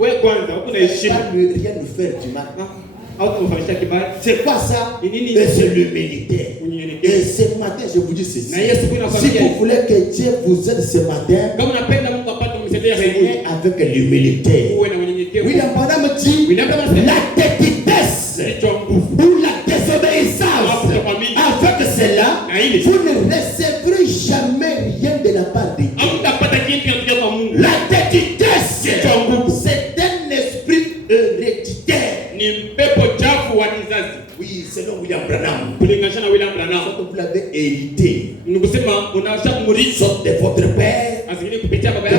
Wewe kwanza huko na heshima. Rien lui faire du mal. C'est quoi ça? C'est l'humilité. Et ce matin, je vous dis ceci. Si vous voulez que Dieu vous aide ce matin, venez avec l'humilité. William Branham dit la têtitesse ou la désobéissance. Avec cela, vous ne recevrez jamais rien de la part de Dieu. La têtitesse, c'est un esprit héréditaire. Oui, selon William Branham. Vous l'avez hérité. Soit de votre père, de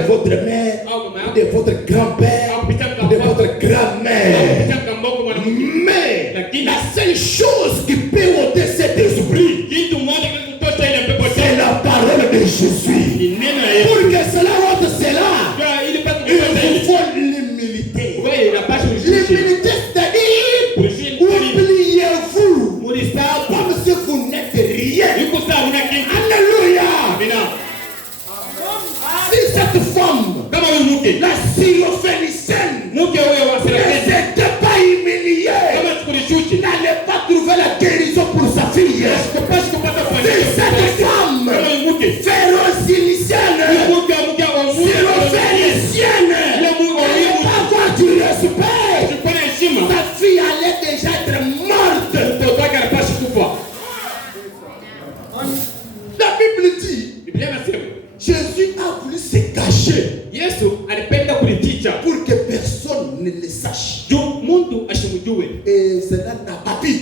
votre mère, de votre grand-père, de votre grand-mère. Mais la seule chose qui peut ôter cet esprit, c'est la parole de Jésus. Pour que cela ôte cela, il faut l'humilité. L'humilité, c'est-à-dire, oubliez-vous comme si vous n'êtes rien. Alléluia. Si cette femme, la Syrophénicienne, n'était pas humiliée, n'allait pas trouver la guérison pour sa fille. Si cette femme, Syrophénicienne, n'allait pas avoir du respect, sa fille allait déjà être morte. La Bible dit, Jésus a voulu se cacher pour que personne ne le sache. Et cela n'a pas pu.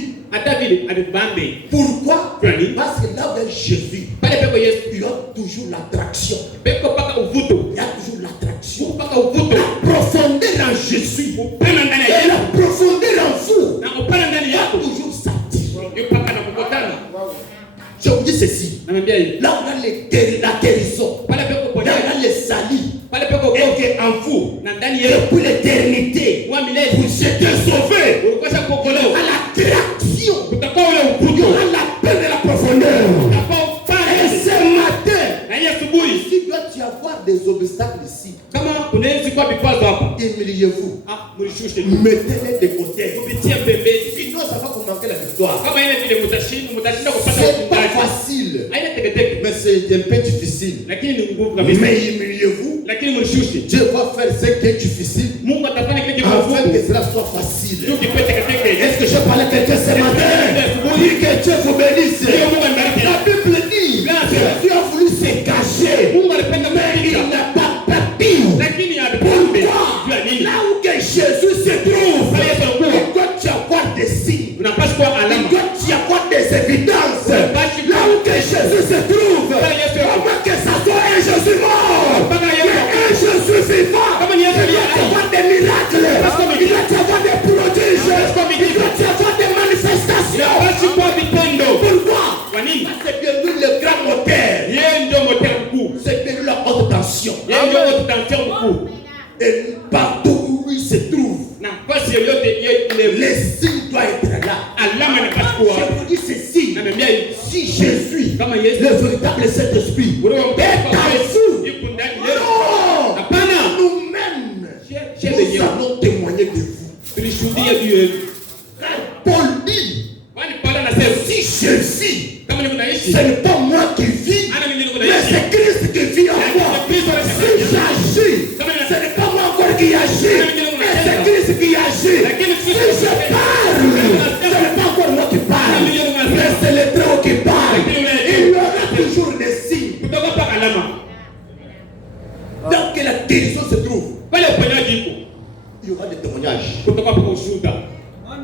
Pourquoi? Parce que là où est Jésus, il y a toujours l'attraction. Il y a toujours l'attraction. La profondeur en Jésus et la profondeur en vous, il y a toujours ça. Je vous dis ceci. Là où on a la guérison, là où on a les salis, et qu'en vous, depuis l'éternité, vous êtes sauvés à l'attraction. Il y aura la paix de la profondeur. Et ce matin, s'il doit y avoir des obstacles ici, humiliez-vous. Mettez-les de côté. Sinon, ça va vous manquer la victoire. C'est pas facile, mais c'est un peu difficile. Mais humiliez-vous. Dieu va faire ce qui est difficile afin que cela soit facile. Est-ce que je parle à quelqu'un ce matin? Oui, que Dieu vous bénisse. La Bible dit que Dieu a voulu se cacher, mais il n'a pas papier. Pourquoi? Là où que Jésus se trouve, il doit y avoir des signes, il doit y avoir des évidences. Là où que Jésus se trouve, avant que ça soit un Jésus mort, un Jésus vivant, il doit y avoir des miracles, il doit y avoir des prodiges, il doit y avoir des manifestations. Pourquoi? C'est bien lui le grand moteur, c'est bien lui la haute tension. Et partout où il se trouve, les signes doivent être là. Je vous dis ceci, si Jésus, le véritable Saint-Esprit, est en vous, nous-mêmes, nous allons témoigner de vous. Paul dit, si Jésus, ce n'est pas moi qui vis, mais c'est Christ qui vit en moi. Si j'agis, ce n'est pas moi encore qui agis, mais c'est Christ qui agit. Si je parle, ce n'est pas encore moi qui parle, mais c'est le Très-Haut qui parle. Il y aura toujours des signes. Tant que la guérison se trouve, il y aura des témoignages.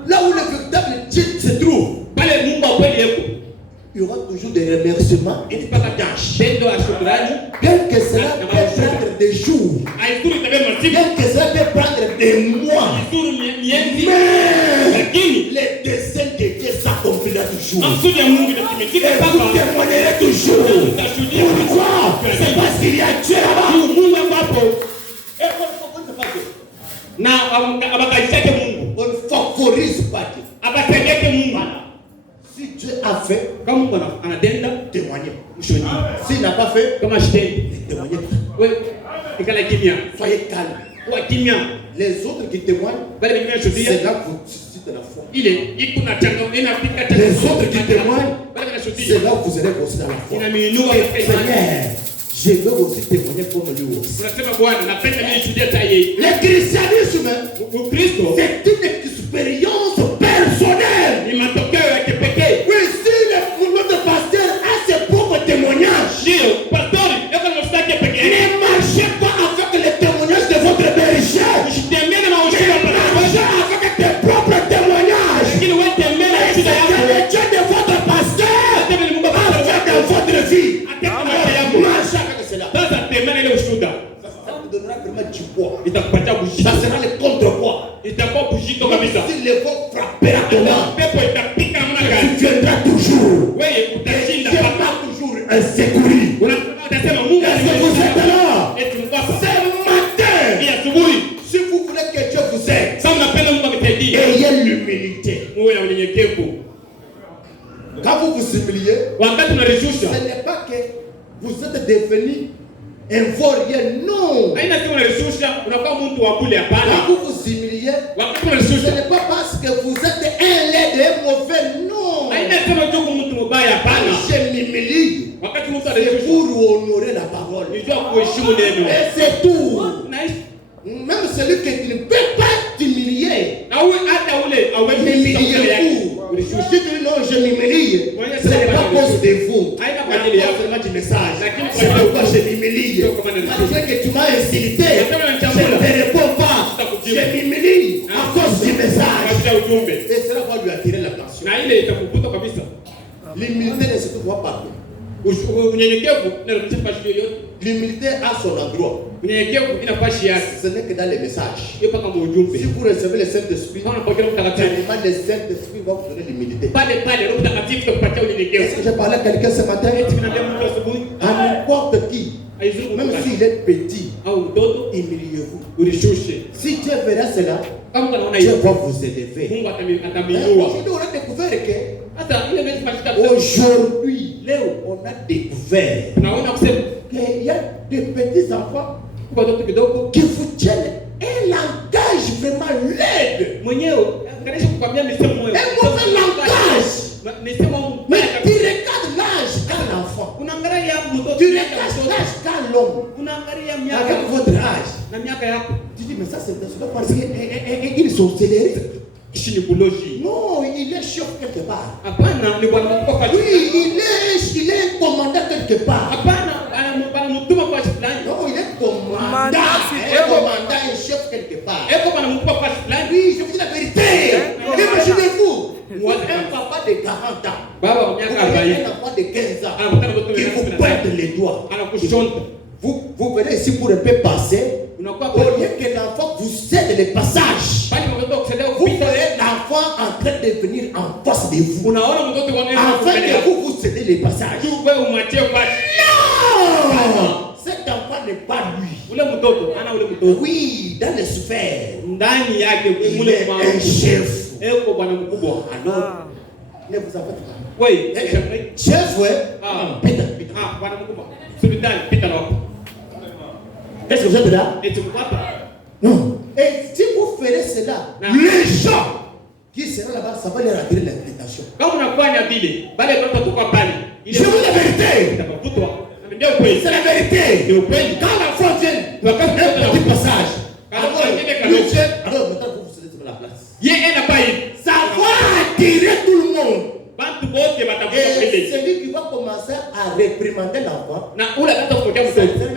Là où le véritable Dieu se trouve, il y aura toujours des remerciements et des partages. Bien que cela peut prendre des jours, bien que cela peut prendre des mois, mais les desseins de Dieu s'accompliront toujours. Et vous témoignerez toujours. Pourquoi? C'est parce qu'il y a Dieu là-bas. On ne favorise pas Dieu. Si Dieu a fait, témoignez. S'il n'a pas fait, témoignez. Soyez calme. Les autres qui témoignent, c'est là que vous suscitez la foi. Les autres qui témoignent, c'est là que vous allez aussi dans la foi. Seigneur, je veux aussi témoigner comme lui aussi. Le christianisme, c'est une expérience personnelle. Oui, si notre pasteur a ses propres témoignages, ne marchez pas avec les témoignages de votre berger. Marchez avec tes propres témoignages. Et c'est le Dieu de votre pasteur avec votre vie. Marchez avec cela. Ça vous donnera vraiment du poids. Ça sera le contre-poids. Si le vent frappera comment, tu viendras toujours. Tu viendras toujours un secours. Est-ce que vous êtes là? Ce matin, si vous voulez que Dieu vous aide, ayez l'humilité. Quand vous vous humiliez, ce n'est pas que vous êtes devenu un vaurien, non. Quand vous vous humiliez, ce n'est pas parce que vous êtes un laid et mauvais, non. Je m'humilie, c'est pour honorer la parole. Et c'est tout. Même celui qui ne peut pas t'humilier, m'humiliez-vous. Si tu dis non, je m'humilie, ce n'est pas à cause de vous, c'est à cause du message. C'est pourquoi je m'humilie. Malgré que tu m'as insulté, je ne te réponds pas. Je m'humilie à cause du message. Et cela va lui attirer l'attention. L'humilité ne se trouve pas partout. L'humilité a son endroit. Ce n'est que dans les messages. Si vous recevez le Saint-Esprit, le Saint-Esprit va vous donner l'humilité. Est-ce que j'ai parlé à quelqu'un ce matin? À n'importe qui, même s'il est petit, humiliez-vous. Si Dieu verra cela, Dieu va vous élever. Aujourd'hui, on a découvert que aujourd'hui, on a découvert qu'il y a des petits enfants qui vous tiennent un langage vraiment laid. Un mauvais langage. Mais tu regardes l'âge qu'a l'enfant. Tu regardes l'âge qu'a l'homme. Avec votre âge. Tu dis, mais ça c'est parce qu'ils sont célérés. Non, il est chef quelque part. Oui, il est commandant quelque part. Non, il est commandant. Un chef quelque part. Oui, je vous dis la vérité. Imaginez-vous, un papa de 40 ans, un enfant de 15 ans, qui vous pointe les doigts. Vous venez ici pour un peu passer. Au lieu que l'enfant vous cède les passages, vous voyez l'enfant en train de venir en face de vous. Afin que vous cédez les passages. Non! Cet enfant n'est pas lui. Oui, dans les sphères, il est un chef. Alors, ne vous en faites pas. Oui, chef, ouais. Est-ce que vous êtes là? Non. Et si vous ferez cela, les gens qui seront là-bas, ça va leur attirer l'invitation. Je vous dis la vérité. C'est la vérité. Quand l'enfant vient, il va faire un petit passage. Alors maintenant, vous serez sur la place. Ça va attirer tout le monde. Et celui qui va commencer à réprimander l'enfant, c'est celui